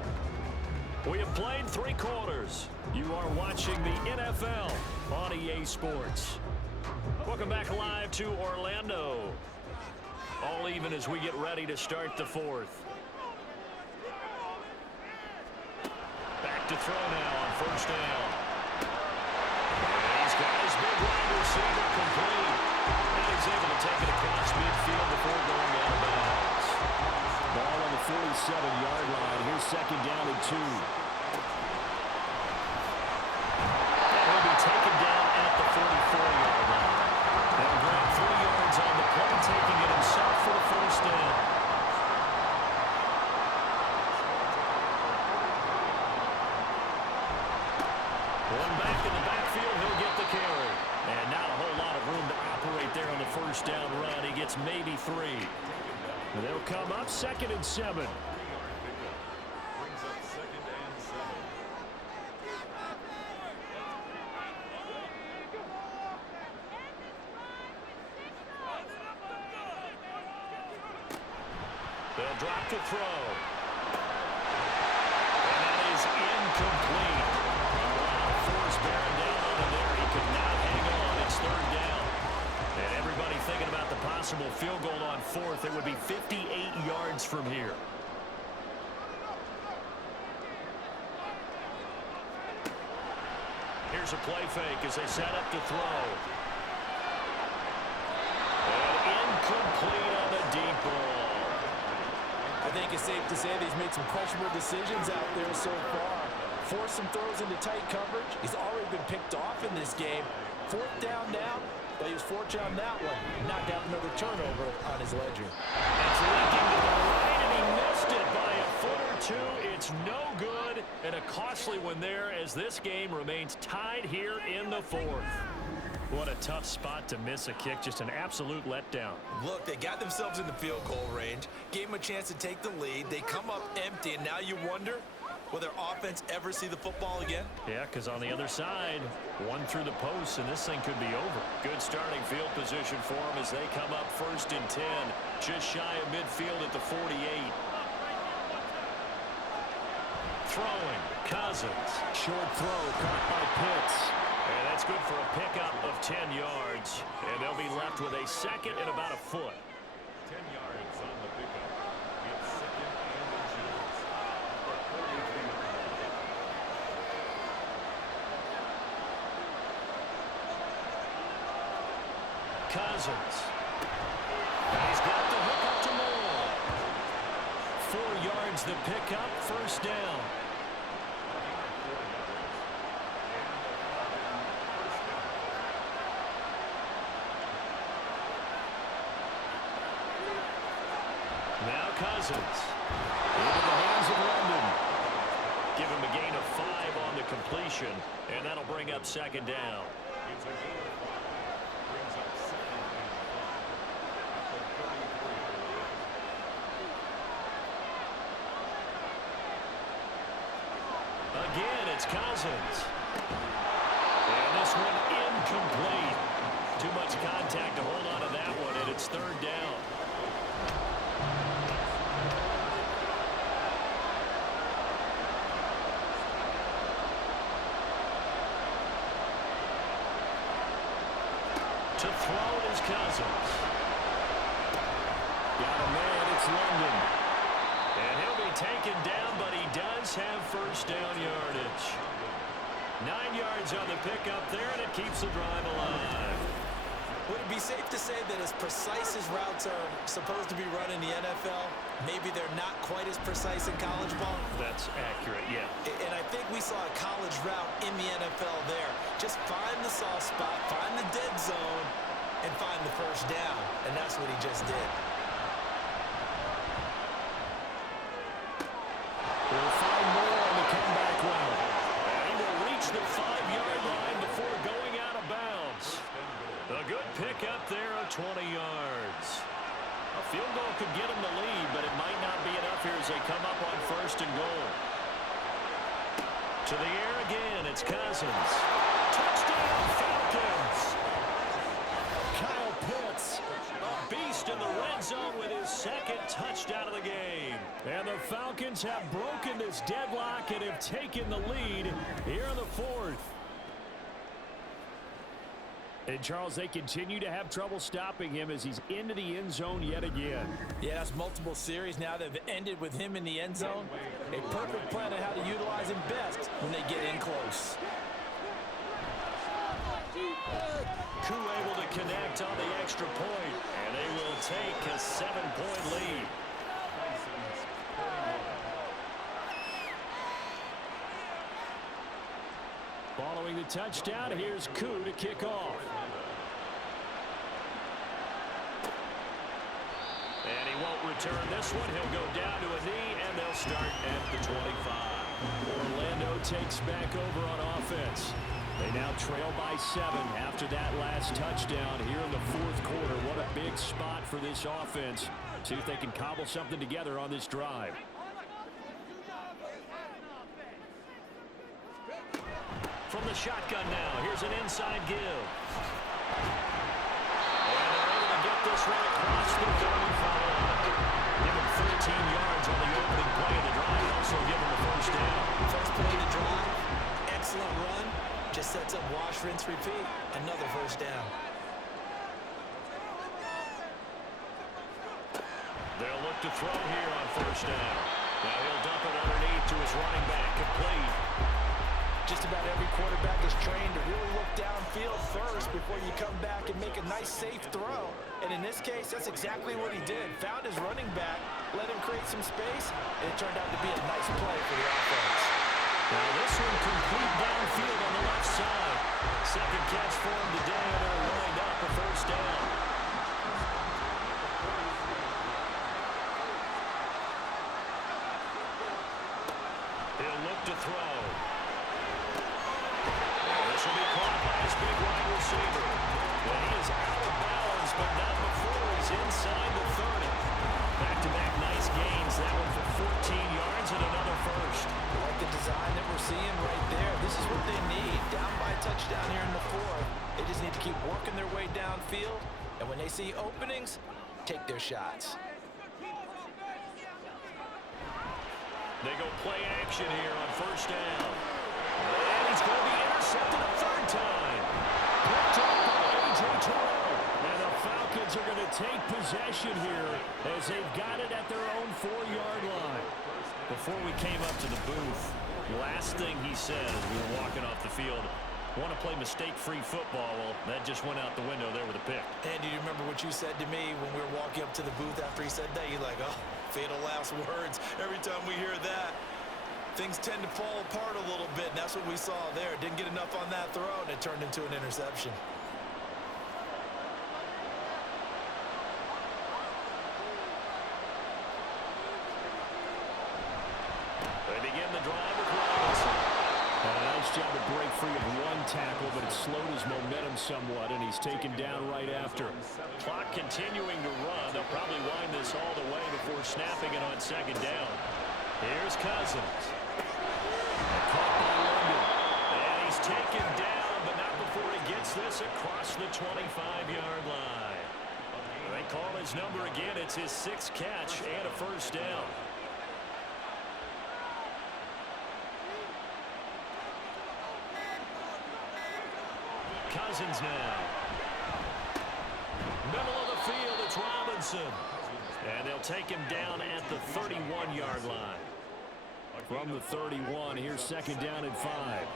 We have played 3 quarters. You are watching the NFL on EA Sports. Welcome back live to Orlando. All even as we get ready to start the 4th. Back to throw now on first down. And he's got his big wide receiver complete. And he's able to take it across midfield before going out of bounds. Ball on the 47-yard line. Here's second down and 2. And he'll be taken down at the 44-yard line. They'll grab 3 yards on the play, taking it himself for the first down. One back in the backfield, he'll get the carry. And not a whole lot of room to operate there on the first down run. He gets maybe 3. They'll come up second and 7. Brings up second and 7. They'll drop to throw. And that is incomplete. Force bearing down on him there. He could not hang on. It's 3rd down. And everybody thinking about the possible field goal on 4th. It would be 58 yards from here. Here's a play fake as they set up to throw. And incomplete on the deep ball. I think it's safe to say that he's made some questionable decisions out there so far. Forced some throws into tight coverage. He's already been picked off in this game. 4th down now. But he was fortunate on that one. Not to have another turnover on his ledger. It's leaking to the right, and he missed it by a foot or two. It's no good, and a costly one there as this game remains tied here in the fourth. What a tough spot to miss a kick. Just an absolute letdown. Look, they got themselves in the field goal range, gave them a chance to take the lead. They come up empty, and now you wonder, will their offense ever see the football again? Yeah, because on the other side, one through the post, and this thing could be over. Good starting field position for them as they come up 1st and 10, just shy of midfield at the 48. Throwing, Cousins. Short throw, caught by Pitts. And that's good for a pickup of 10 yards. And they'll be left with a second and about a foot. 10 yards on the pickup. It's second and inches. For 43 yards. Cousins. He's got the hook up to Moore. 4 yards the pickup, 1st down. Now Cousins. Into the hands of London. Give him a gain of 5 on the completion, and that'll bring up 2nd down. It's a gain of 5. Brings up 2nd and 5. At the 33. Again, it's Cousins. And this one incomplete. Too much contact to hold on to that one, and it's 3rd down. To throw is Cousins. Got a man, it's London. And he'll be taken down, but he does have 1st down yardage. 9 yards on the pickup there, and it keeps the drive alive. Would it be safe to say that as precise as routes are supposed to be run in the NFL, maybe they're not quite as precise in college ball? That's accurate, yeah. And I think we saw a college route in the NFL there. Just find the soft spot, find the dead zone, and find the 1st down. And that's what he just did. We'll find more on the comeback route. And he will reach the 5-yard line before going out of bounds. A good pickup there of 20 yards. A field goal could get him the lead, but it might not be enough here as they come up on 1st and goal. To the air again, it's Cousins. Touchdown, Falcons! Kyle Pitts, a beast in the red zone with his 2nd touchdown of the game. And the Falcons have broken this deadlock and have taken the lead here in the 4th. And, Charles, they continue to have trouble stopping him as he's into the end zone yet again. Yeah, that's multiple series now that have ended with him in the end zone. A perfect plan on how to utilize him best when they get in close. Koo able to connect on the extra point, and they will take a 7-point lead. Following the touchdown, here's Koo to kick off. And he won't return this one. He'll go down to a knee, and they'll start at the 25. Orlando takes back over on offense. They now trail by 7 after that last touchdown here in the 4th quarter. What a big spot for this offense. See if they can cobble something together on this drive. From the shotgun now, here's an inside give. And they're able to get this one across the 35. Give him 13 yards on the opening play of the drive. Also give him the 1st down. First play of the drive, excellent run. Just sets up wash, rinse, repeat. Another 1st down. They'll look to throw here on 1st down. Now he'll dump it underneath to his running back, complete. Just about every quarterback is trained to really look downfield first before you come back and make a nice, safe throw. And in this case, that's exactly what he did. Found his running back, let him create some space, and it turned out to be a nice play for the offense. Now this one complete downfield on the left side. Second catch for him today, and they're lined up. A first down. He'll look to throw. This will be caught by his big wide receiver. Well, he is out of balance, but not before he's inside the 30. Back-to-back nice gains. That one for 14 yards and another first. I like the design that we're seeing right there. This is what they need. Down by a touchdown here in the fourth. They just need to keep working their way downfield. And when they see openings, take their shots. They go play action here on first down. And he's going to be intercepted a third time. Picked up by A.J. Terrell. And the Falcons are going to take possession here as they've got it at their own 4-yard line. Before we came up to the booth, last thing he said as we were walking off the field, want to play mistake-free football. Well, that just went out the window there with a pick. And do you remember what you said to me when we were walking up to the booth after he said that? You're like, oh, fatal last words. Every time we hear that, things tend to fall apart a little bit, and that's what we saw there. Didn't get enough on that throw, and it turned into an interception. They begin the drive with Robinson. And a nice job to break free of one tackle, but it slowed his momentum somewhat, and he's taken down right after. Clock continuing to run. They'll probably wind this all the way before snapping it on second down. Here's Cousins. Caught by London. And he's taken down, but not before he gets this across the 25-yard line. They call his number again. It's his 6th catch and a first down. Cousins now. Middle of the field, it's Robinson. And they'll take him down at the 31-yard line. From the 31, here's second down and 5.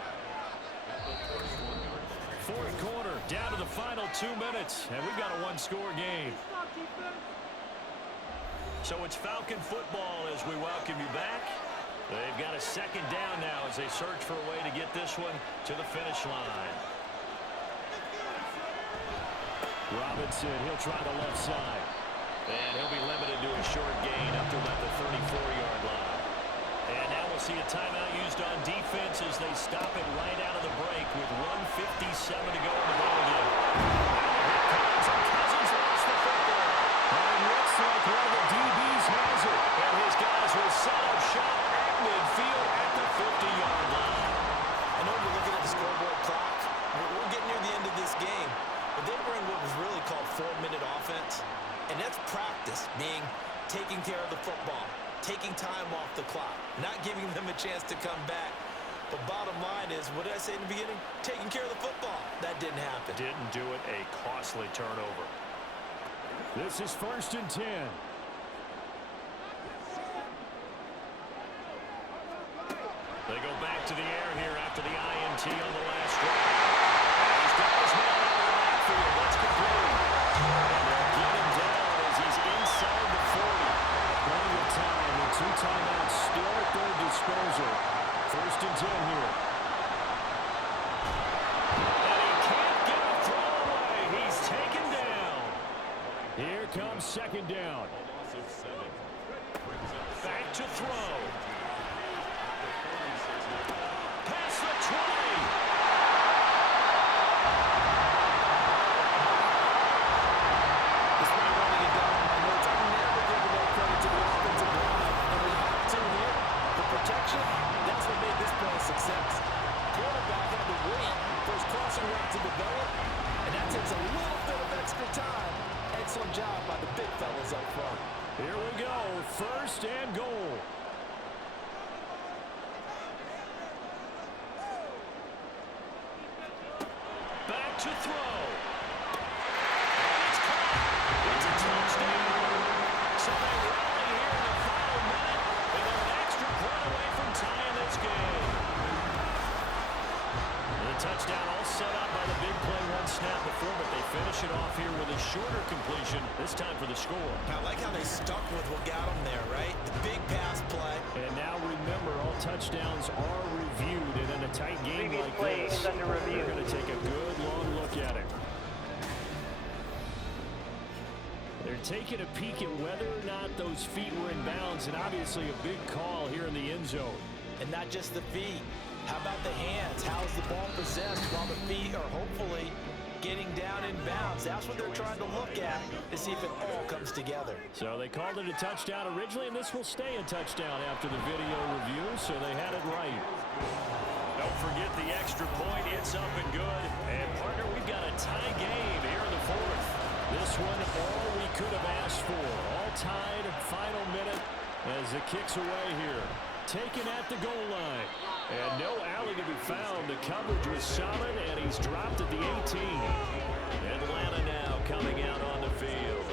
Fourth quarter, down to the final 2 minutes, and we've got a one-score game. So it's Falcon football as we welcome you back. They've got a second down now as they search for a way to get this one to the finish line. Robinson, he'll try the left side. And he'll be limited to a short gain up to about the 34-yard line. And now we'll see a timeout used on defense as they stop it right out of the break with 1:57 to go in the ball game. Cousins lost the football. And it looks like one of the DBs has it. And his guys will set up shop at midfield at the 50-yard line. I know you're looking at the scoreboard clock. We're getting near the end of this game. But they were in what was really called 4-minute offense. And that's practice, meaning taking care of the football, taking time off the clock, not giving them a chance to come back. But bottom line is, what did I say in the beginning? Taking care of the football. That didn't happen. Didn't do it. A costly turnover. This is 1st and 10. They go back to the air here after the INT on the last drive. And he's got his man out of the backfield. That's complete. And they'll get him down as he's inside the 40. Plenty of time, and 2 timeouts still at their disposal. 1st and 10 here. And he can't get a throw away. He's taken down. Here comes second down. Back to throw. Past the 20. Despite running it down on my notes, I'm never giving that credit to the offensive line. And we have to here. The protection, that's what made this play a success. Quarterback had to wait for his crossing route to develop, and that takes a little bit of extra time. Excellent job by the big fellas up front. Here we go, 1st and goal. Back to throw. And it's caught. It's a touchdown. So they rally here in the final minute, and they're an extra point away from tying this game. The touchdown all set up by the big play one snap before, but they finish it off here with a shorter completion, this time for the score. I like how they stuck with what got them there, right? The big pass play. And now remember, all touchdowns are reviewed, and in a tight game Previous like play this, is under review. they're going to take a good long look at it. They're taking a peek at whether or not those feet were in bounds, and obviously a big call here in the end zone. And not just the feet. How about the hands? How's the ball possessed while the feet are hopefully getting down in bounds? That's what they're trying to look at to see if it all comes together. So they called it a touchdown originally, and this will stay a touchdown after the video review, so they had it right. Don't forget the extra point. It's up and good. And, partner, we've got a tie game here in the fourth. This one, all we could have asked for. All tied, final minute as it kicks away here. Taken at the goal line. And no alley to be found. The coverage was solid, and he's dropped at the 18. Atlanta now coming out on the field.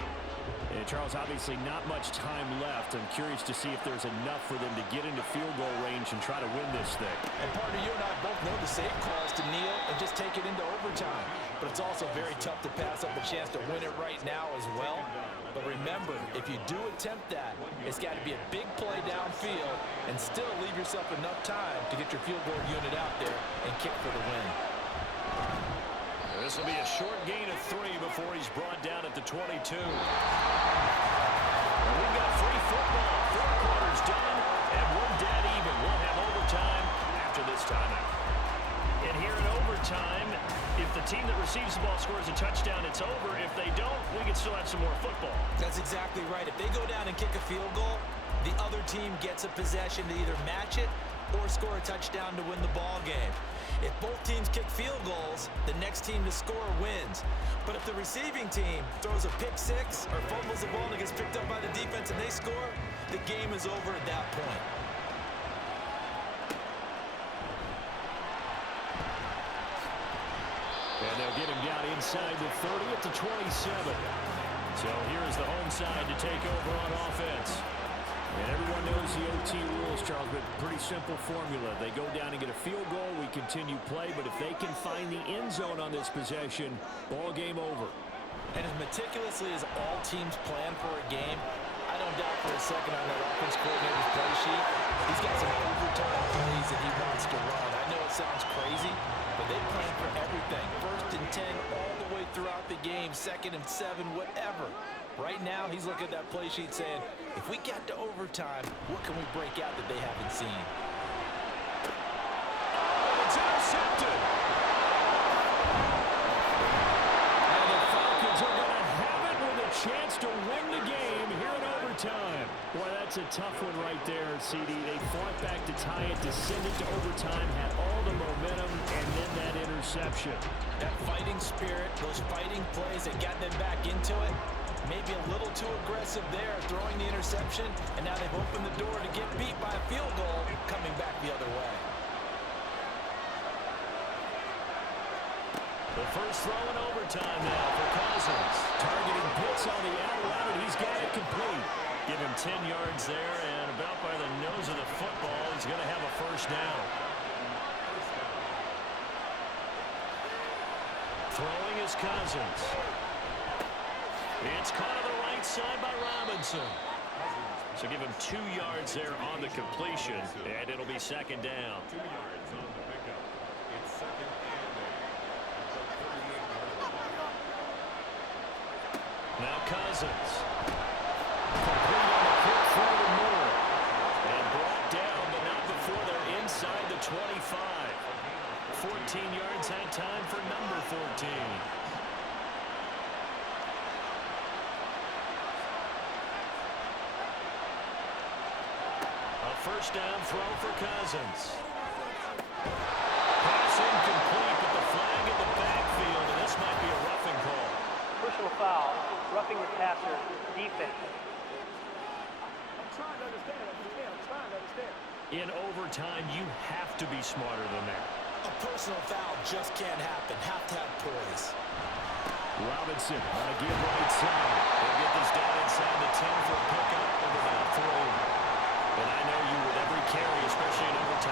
And Charles, obviously not much time left. I'm curious to see if there's enough for them to get into field goal range and try to win this thing. And partner, you and I both know the save calls to kneel and just take it into overtime. But it's also very tough to pass up a chance to win it right now as well. But remember, if you do attempt that, it's got to be a big play downfield and still leave yourself enough time to get your field goal unit out there and kick for the win. This will be a short gain of 3 before he's brought down at the 22. We've got free football. 4 quarters done, and we're dead even. We'll have overtime after this timeout. And here in overtime, if the team that receives the ball scores a touchdown, it's over. If they don't, we can still have some more football. That's exactly right. If they go down and kick a field goal, the other team gets a possession to either match it or score a touchdown to win the ball game. If both teams kick field goals, the next team to score wins. But if the receiving team throws a pick six or fumbles the ball and it gets picked up by the defense and they score, the game is over at that point. And they'll get him down inside the 30 at the 27. So here's the home side to take over on offense. And everyone knows the OT rules, Charles, but pretty simple formula. They go down and get a field goal, we continue play, but if they can find the end zone on this possession, ball game over. And as meticulously as all teams plan for a game, I don't doubt for a second on that offense coordinator's play sheet, he's got some overtime plays that he wants to run. I know it sounds crazy, but they plan for everything. 1st and 10 all the way throughout the game, 2nd and 7, whatever. Right now, he's looking at that play sheet saying, if we get to overtime, what can we break out that they haven't seen? It's intercepted. And the Falcons are going to have it with a chance to win the game here in overtime. Boy, that's a tough one right there, CD. They fought back to tie it, to send it to overtime, had all the momentum, and then that interception. That fighting spirit, those fighting plays that got them back into it, maybe a little too aggressive there, throwing the interception, and now they've opened the door to get beat by a field goal, coming back the other way. The first throw in overtime now for Cousins. Targeting Pitts on the out, and he's got it complete. Give him 10 yards there, and about by the nose of the football, he's going to have a first down. Throwing is Cousins. It's caught on the right side by Robinson. So give him 2 yards there on the completion, and it'll be 2nd down. 2 yards on the pickup. It's 2nd and 8. Now Cousins. Complete on the quick throw to Moore. And brought down, but not before they're inside the 25. 14 yards that time for number 14. First down throw for Cousins. Pass incomplete, but the flag in the backfield, and this might be a roughing call. Personal foul, roughing the passer, defense. In overtime, you have to be smarter than that. A personal foul just can't happen. Have to have poise. Robinson on a give right side. They'll get this down inside the 10 for a pickup of about 3. And I know you with every carry, especially in overtime,